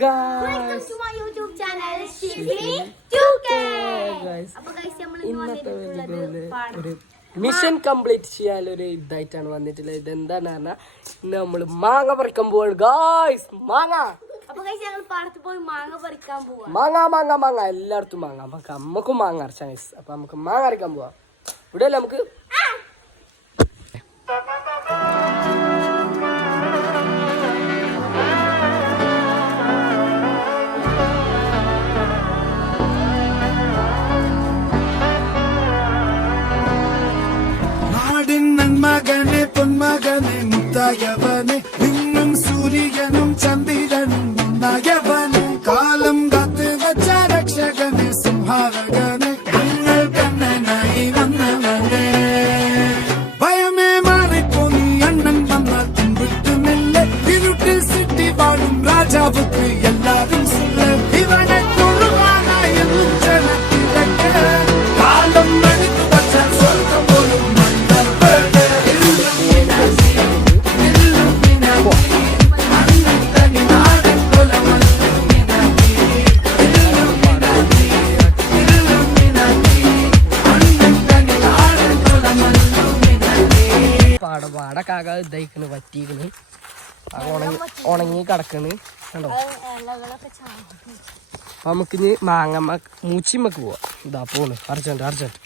Welcome to my YouTube channel, Shifri 2K. ഇന്നത്തെ ഒരു mission complete ചെയ്യാനൊരു ഇതായിട്ടാണ് വന്നിട്ടുള്ളത്. ഇതെന്താന്ന് പറഞ്ഞാൽ ഇന്ന് നമ്മള് മാങ്ങ പറിക്കാൻ പോവാണ് ഗായ്സ്. മാങ്ങ മാങ്ങ മാങ്ങ മാങ്ങ എല്ലായിടത്തും മാങ്ങ. നമുക്കും മാങ്ങ അരച്ചാ ഗൈസ്. അപ്പൊ നമുക്ക് മാങ്ങ അരക്കാൻ പോവാം. ഇവിടെ അല്ലേ നമുക്ക് മകനെ പൊന്മകനെ മുത്തായവനെ നിന്നും സൂര്യനും ചന്ദ്രനും ഒന്നായവനെ കാലം കാത്ത് വച്ച രക്ഷകനെ സംഹാരകനെ ഞങ്ങൾ കണ്ണനായി വന്നവനെ ഭയമേ മാറിപ്പോ നീ അണ്ണൻ വന്ന വിട്ടുമില്ല ഇരുട്ടിൽ സിറ്റി വാഴും രാജാവുക്ക് എല്ലാരും ഇവനെ തൊഴുവാനായെന്നും ജനത്തിരക്ക് കാലം എടുത്തു വച്ച സ്വർഗം പോലും പാടക്കാകാതെ ഇതായിക്കണ് പറ്റിക്കണ്. ഉണങ്ങി കിടക്കണ് കണ്ടോ. അപ്പൊ നമുക്കിനി മാങ്ങ മൂച്ചിമ്മക്ക് പോവാം. ഇതാ പോണ് അർജന്റ് അർജന്റ്.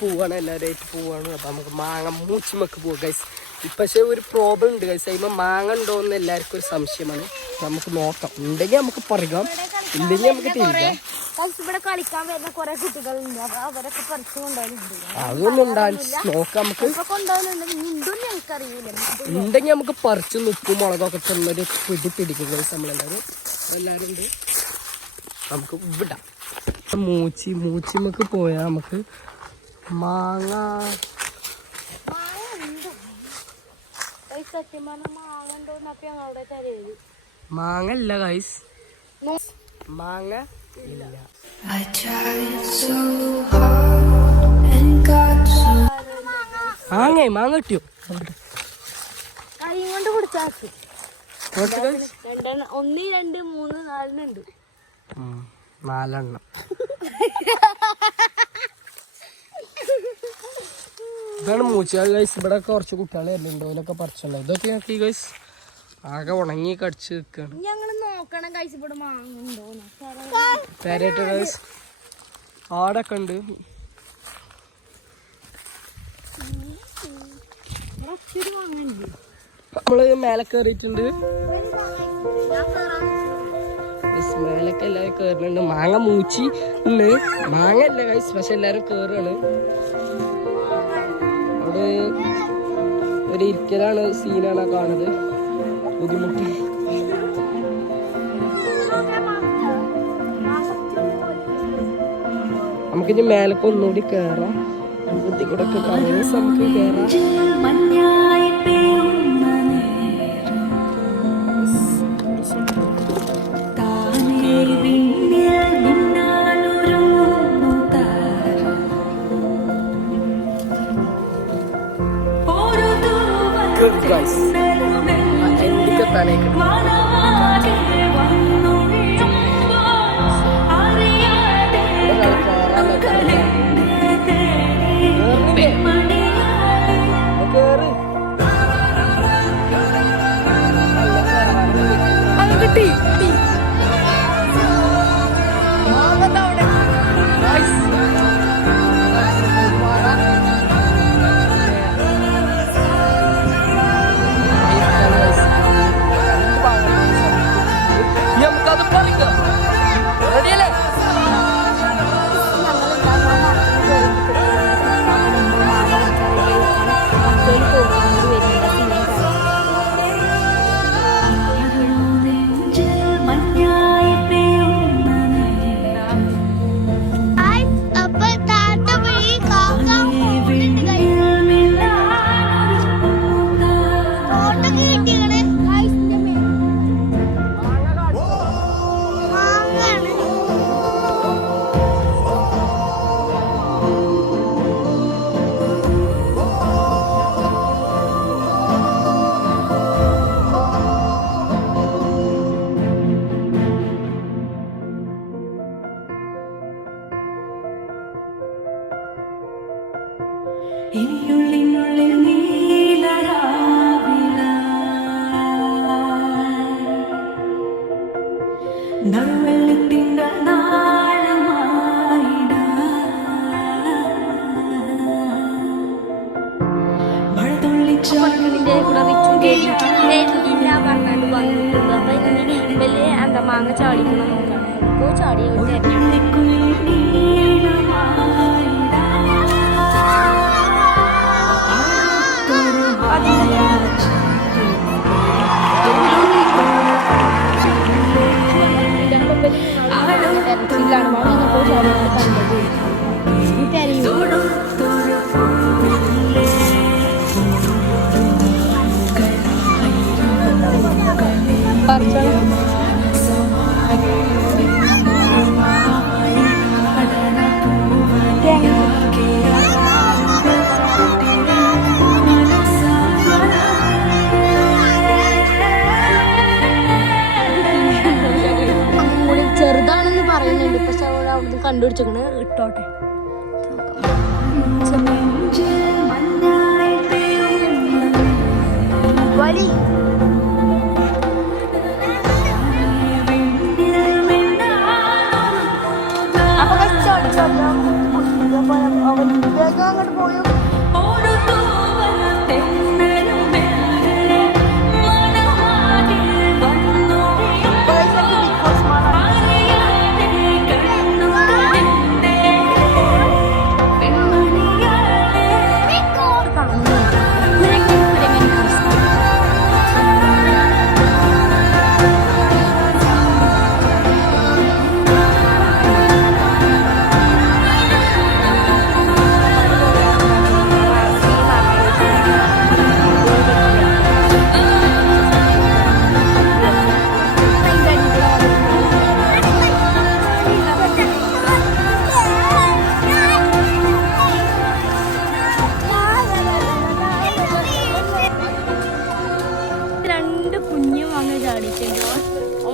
പോവാണ്, എല്ലാവരും പോവാണ്. അപ്പൊ നമുക്ക് മാങ്ങ മൂച്ചിമ്മക്ക് പോവാം ഗൈസ്. പക്ഷെ ഒരു പ്രോബ്ലം ഉണ്ട് ഗൈസ്. അതിന് മാങ്ങ ഉണ്ടോന്ന് എല്ലാവർക്കും ഒരു സംശയമാണ്. നമുക്ക് നോക്കാം. ഉണ്ടെങ്കിൽ നമുക്ക് പറയാം, ഇല്ലെങ്കിൽ നമുക്ക് തിരിക്കാം. അതൊന്നും ഉണ്ടാവില്ല. നോക്കാം നമുക്ക്. ഉണ്ടെങ്കിൽ നമുക്ക് പറിച്ച് ഉപ്പും മുളകൊക്കെ തന്നൊരു പിടിക്കും ഗൈസ്. എല്ലാവരും ഉണ്ട്. നമുക്ക് വിടാം. മൂച്ചിമ്മക്ക് പോയാൽ നമുക്ക് മാങ്ങ മാങ്ങ ഇല്ല ഗൈസ്. മാങ്ങ ഇല്ല. മാങ്ങ കിട്ടിയോ? കൈ കൊണ്ട് പിടിച്ചാക്കി 1 2 3 4 4 ഇതാണ് മൂച്ച ഗൈസ്. ഇവിടെ കുറച്ച് കുട്ടികളെ എല്ലുണ്ടോ അതിലൊക്കെ പറിച്ചുണ്ടോ. ഇതൊക്കെ നോക്കി ഗൈസ് ആകെ ഉണങ്ങി കടിച്ച് നിൽക്കാണ്. തരട്ടെ ഗൈസ്. ആടൊക്കെ ഉണ്ട്. നമ്മള് മേലെ കയറിയിട്ടുണ്ട്. മേലൊക്കെ എല്ലാവരും കയറുന്നുണ്ട്. മാങ്ങ മൂച്ചി ഉണ്ട്. മാങ്ങ അല്ല ഗൈസ്, പക്ഷെ എല്ലാരും കയറാണ്. അവിടെ ഒരു ഇരിക്കലാണ് സീനാണ് കാണുന്നത്. ബുദ്ധിമുട്ട്. നമുക്കിനി മേലൊക്കെ ഒന്നുകൂടി കയറാം. ബുദ്ധി കൂടെ ഒക്കെ കാണുന്നത് നമുക്ക് കയറാം. Guys, endika tane ഇനിയുള്ളിനുള്ളിൽ നീലരാവില നറുവെള്ളത്തിൻ്റെ നാളമായിട മഴ തുള്ളിച്ചാടിന്റെ കൂടെ വിറ്റും കേട്ടില്ല പറഞ്ഞാണ്ട് വന്നിട്ടുണ്ട്. അപ്പൊ ഇനി വലിയ എന്താ മാങ്ങ ചാടിക്കണം നോക്കാണ്. അപ്പോൾ ചാടിയ ചെറുതാണെന്ന് പറയുന്നുണ്ട്. പക്ഷെ അവിടെ അവിടുന്ന് കണ്ടുപിടിച്ചേക്കണ് ഇട്ടോട്ടെ. വലി അവൻ വേഗം അങ്ങോട്ട് പോയോ.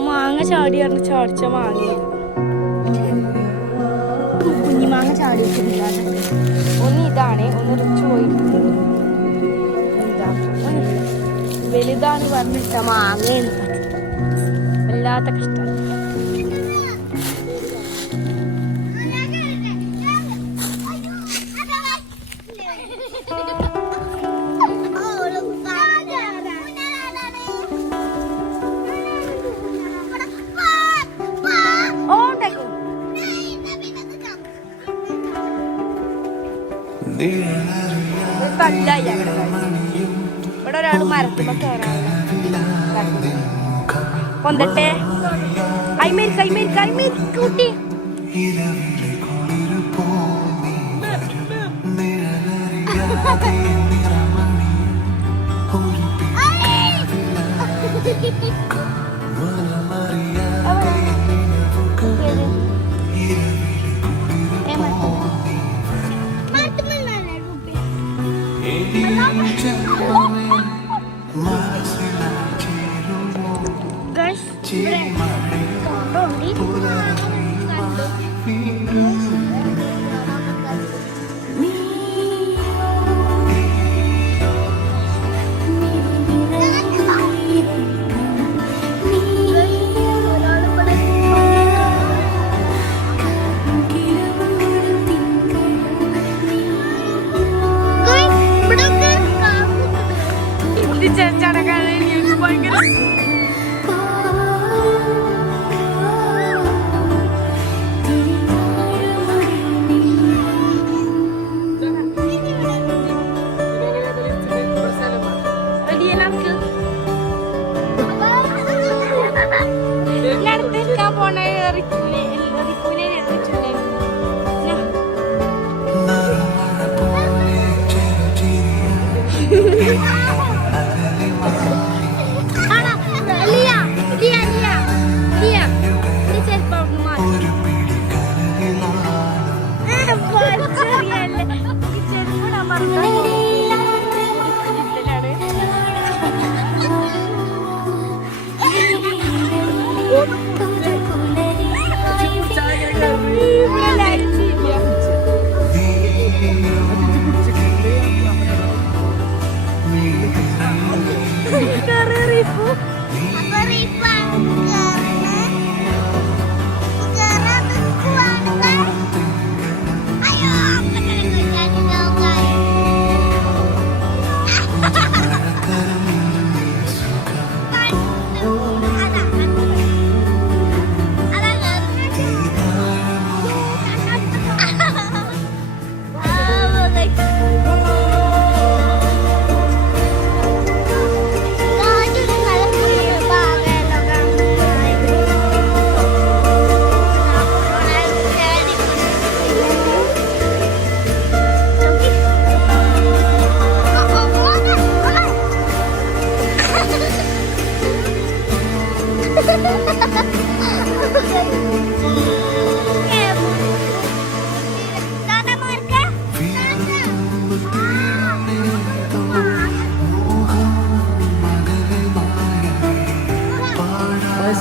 മാങ്ങ ചാടി പറഞ്ഞ് ചാടിച്ച മാങ്ങ കുഞ്ഞി മാങ്ങ ചാടി വെച്ചിട്ടില്ല. ഒന്ന് ഇതാണ്, ഒന്ന് റിച്ച് പോയിട്ട് വലുതാണ് പറഞ്ഞിട്ട മാങ്ങ വല്ലാത്ത കഷ്ടം. ഇവിടെ ഒരാൾ മരത്തുമ്പോ കയറാണ് കൊന്തട്ടെ കൂട്ടി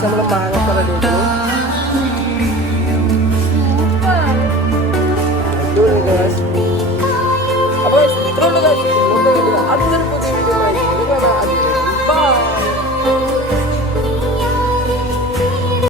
നമ്മളെ